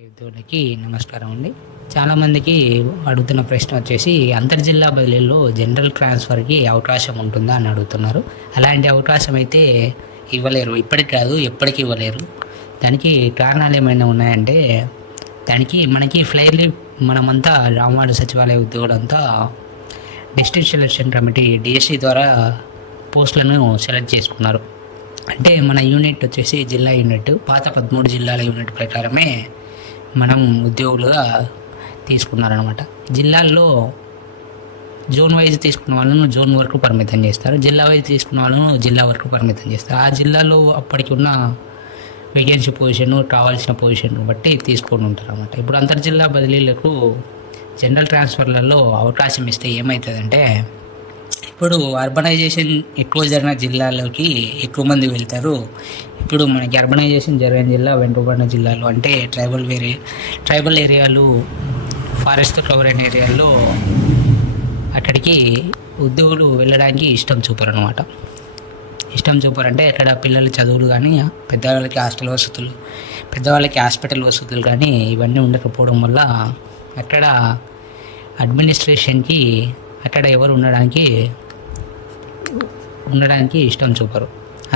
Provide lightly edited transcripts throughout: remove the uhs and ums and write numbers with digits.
రైతులకి నమస్కారం అండి. చాలామందికి అడుగుతున్న ప్రశ్న వచ్చేసి అంతర్జిల్లా బదిలీలో జనరల్ ట్రాన్స్ఫర్కి అవకాశం ఉంటుందా అని అడుగుతున్నారు. అలాంటి అవకాశం అయితే ఇవ్వలేరు, ఇప్పటికి కాదు ఎప్పటికీ ఇవ్వలేరు. దానికి కారణాలు ఏమైనా ఉన్నాయంటే మనకి ఫ్లైర్లీ మనమంతా రామవాడ సచివాలయ ఉద్యోగులంతా డిస్ట్రిక్ట్ సెలక్షన్ కమిటీ డిఎస్సి ద్వారా పోస్టులను సెలెక్ట్ చేసుకున్నారు. అంటే మన యూనిట్ వచ్చేసి జిల్లా యూనిట్, పాత 13 జిల్లాల యూనిట్ ప్రకారమే మనం ఉద్యోగులుగా తీసుకున్నారనమాట. జిల్లాల్లో జోన్ వైజ్ తీసుకున్న వాళ్ళను జోన్ వరకు పరిమితం చేస్తారు, జిల్లా వైజ్ తీసుకున్న వాళ్ళను జిల్లా వరకు పరిమితం చేస్తారు. ఆ జిల్లాలో అప్పటికి ఉన్న వేకెన్సీ పొజిషన్, కావాల్సిన పొజిషన్ బట్టి తీసుకొని ఉంటారు అనమాట. ఇప్పుడు అంతర్జిల్లా బదిలీలకు జనరల్ ట్రాన్స్ఫర్లలో అవకాశం ఇస్తే ఏమవుతుందంటే, ఇప్పుడు అర్బనైజేషన్ ఎక్కువ జరిగిన జిల్లాలోకి ఎక్కువ మంది వెళ్తారు. ఇప్పుడు మనకి అర్బనైజేషన్ జరిగిన జిల్లా వెనుకబడిన జిల్లాలు అంటే ట్రైబల్ ఏరియాలు, ఫారెస్ట్ కవరేజ్ ఏరియాల్లో అక్కడికి ఉద్యోగులు వెళ్ళడానికి ఇష్టం చూపరు అనమాట. ఇష్టం చూపరంటే అక్కడ పిల్లల చదువులు కానీ, పెద్దవాళ్ళకి హాస్టల్ వసతులు, పెద్దవాళ్ళకి హాస్పిటల్ వసతులు కానీ ఇవన్నీ ఉండకపోవడం వల్ల అక్కడ అడ్మినిస్ట్రేషన్కి అక్కడ ఎవరు ఉండడానికి ఇష్టం చూపరు.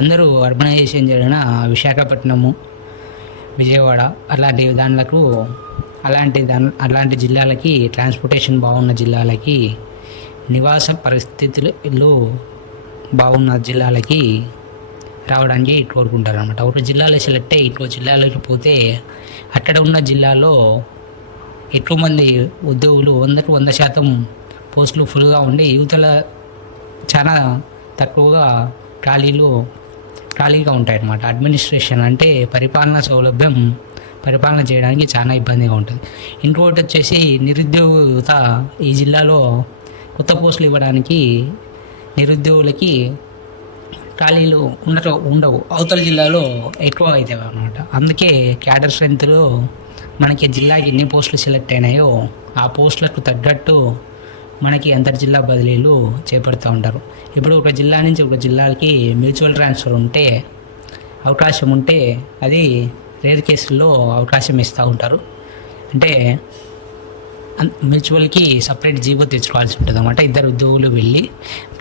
అందరూ అర్బనైజేషన్ జరిగిన విశాఖపట్నము, విజయవాడ అలాంటి జిల్లాలకి, ట్రాన్స్పోర్టేషన్ బాగున్న జిల్లాలకి, నివాస పరిస్థితులు బాగున్న జిల్లాలకి రావడానికి కోరుకుంటారు అనమాట. ఒక జిల్లాలో సెలెక్ట్ అయ్యి ఇంకో జిల్లాలోకి పోతే అక్కడ ఉన్న జిల్లాలో ఎక్కువ మంది ఉద్యోగులు 100% పోస్టులు ఫుల్గా ఉండి యువతల చాలా తక్కువగా ఖాళీగా ఉంటాయన్నమాట. అడ్మినిస్ట్రేషన్ అంటే పరిపాలన చేయడానికి చాలా ఇబ్బందిగా ఉంటుంది. ఇంకోటి వచ్చేసి నిరుద్యోగ యువత ఈ జిల్లాలో కొత్త పోస్టులు ఇవ్వడానికి నిరుద్యోగులకి ఖాళీలు ఉండవు, అవతల జిల్లాలో ఎక్కువ అవుతాయి అన్నమాట. అందుకే క్యాడర్ స్ట్రెంత్లో మనకి జిల్లాకి ఎన్ని పోస్టులు సెలెక్ట్ అయినాయో ఆ పోస్టులకు తగ్గట్టు మనకి అంతర్జిల్లా బదిలీలు చేపడుతూ ఉంటారు. ఇప్పుడు ఒక జిల్లా నుంచి ఒక జిల్లాకి మ్యూచువల్ ట్రాన్స్ఫర్ అవకాశం ఉంటే అది రేర్ కేసుల్లో అవకాశం ఇస్తూ ఉంటారు. అంటే మ్యూచువల్కి సపరేట్ జీవో తెచ్చుకోవాల్సి ఉంటుంది అన్నమాట, ఇద్దరు ఉద్యోగులు వెళ్ళి.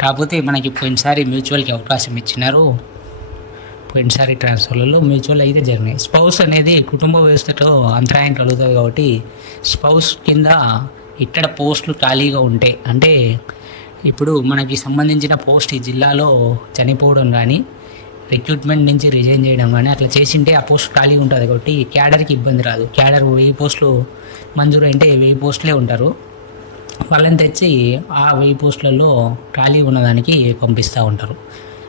కాకపోతే మనకి పోయినసారి మ్యూచువల్కి అవకాశం ఇచ్చినారు. పోయినసారి ట్రాన్స్ఫర్లలో మ్యూచువల్ అయితే జరిగినాయి. స్పౌస్ అనేది కుటుంబ వ్యవస్థతో అంతరాయం కలుగుతుంది కాబట్టి స్పౌస్ కింద ఇక్కడ పోస్టులు ఖాళీగా ఉంటాయి. అంటే ఇప్పుడు మనకి సంబంధించిన పోస్ట్ ఈ జిల్లాలో చనిపోవడం కానీ, రిక్రూట్మెంట్ నుంచి రిజైన్ చేయడం కానీ అట్లా చేసింటే ఆ పోస్ట్ ఖాళీగా ఉంటుంది కాబట్టి క్యాడర్కి ఇబ్బంది రాదు. క్యాడర్ 1000 పోస్టులు మంజూరు అంటే 1000 పోస్టులే ఉంటారు. వాళ్ళని తెచ్చి ఆ 1000 పోస్టులలో ఖాళీ ఉన్నదానికి పంపిస్తూ ఉంటారు.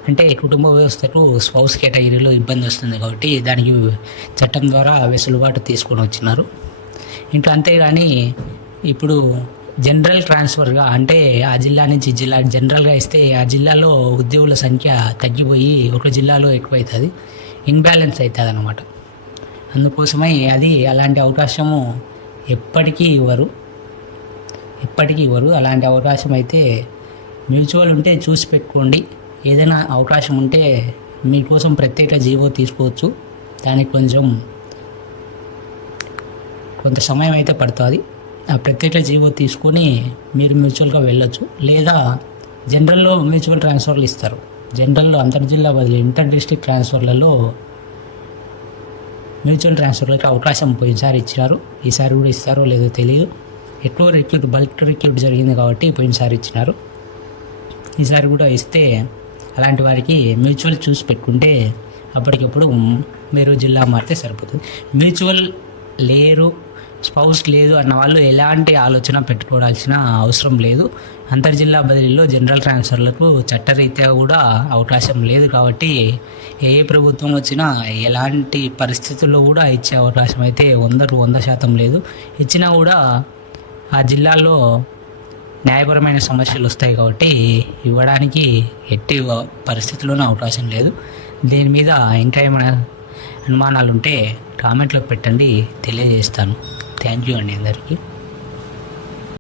అంటే కుటుంబ వ్యవస్థకు స్పౌస్ కేటగిరీలో ఇబ్బంది వస్తుంది కాబట్టి దానికి చట్టం ద్వారా వెసులుబాటు తీసుకొని వచ్చినారు. ఇంకా అంతేగాని ఇప్పుడు జనరల్ ట్రాన్స్ఫర్గా అంటే ఆ జిల్లా నుంచి జిల్లా జనరల్గా ఇస్తే ఆ జిల్లాలో ఉద్యోగుల సంఖ్య తగ్గిపోయి ఒక జిల్లాలో ఎక్కువవుతుంది, ఇన్బ్యాలెన్స్ అవుతుంది అన్నమాట. అందుకోసమై అలాంటి అవకాశము ఎప్పటికీ ఇవ్వరు. అలాంటి అవకాశం అయితే మ్యూచువల్ ఉంటే చూసి పెట్టుకోండి. ఏదైనా అవకాశం ఉంటే మీకోసం ప్రత్యేక జీవో తీసుకోవచ్చు. దానికి కొంత సమయం అయితే పడుతుంది. ఆ ప్రత్యేక జీవో తీసుకొని మీరు మ్యూచువల్గా వెళ్ళొచ్చు. లేదా జనరల్లో మ్యూచువల్ ట్రాన్స్ఫర్లు ఇస్తారు. జనరల్లో అంతర్జిల్లా బదిలీ ఇంటర్ డిస్ట్రిక్ట్ ట్రాన్స్ఫర్లలో మ్యూచువల్ ట్రాన్స్ఫర్లకి అవకాశం పోయినసారి ఇచ్చినారు, ఈసారి కూడా ఇస్తారో లేదో తెలియదు. ఎక్కువ బల్క్ రిక్రూట్ జరిగింది కాబట్టి పోయినసారి ఇచ్చినారు. ఈసారి కూడా ఇస్తే అలాంటి వారికి మ్యూచువల్ చూసి పెట్టుకుంటే అప్పటికప్పుడు మీరు జిల్లా మారితే సరిపోతుంది. మ్యూచువల్ లేరు, స్పౌస్ లేదు అన్న వాళ్ళు ఎలాంటి ఆలోచన పెట్టుకోవాల్సిన అవసరం లేదు. అంతర్జిల్లా బదిలీలో జనరల్ ట్రాన్స్ఫర్లకు చట్టరీత్యా కూడా అవకాశం లేదు కాబట్టి ఏ ప్రభుత్వం వచ్చినా ఎలాంటి పరిస్థితుల్లో కూడా ఇచ్చే అవకాశం అయితే 100% లేదు. ఇచ్చినా కూడా ఆ జిల్లాలో న్యాయపరమైన సమస్యలు వస్తాయి కాబట్టి ఇవ్వడానికి ఎట్టి పరిస్థితుల్లోనూ అవకాశం లేదు. దీని మీద ఇంకా ఏమైనా అనుమానాలు ఉంటే కామెంట్లో పెట్టండి, తెలియజేస్తాను. థ్యాంక్ యూ అండి అందరికీ.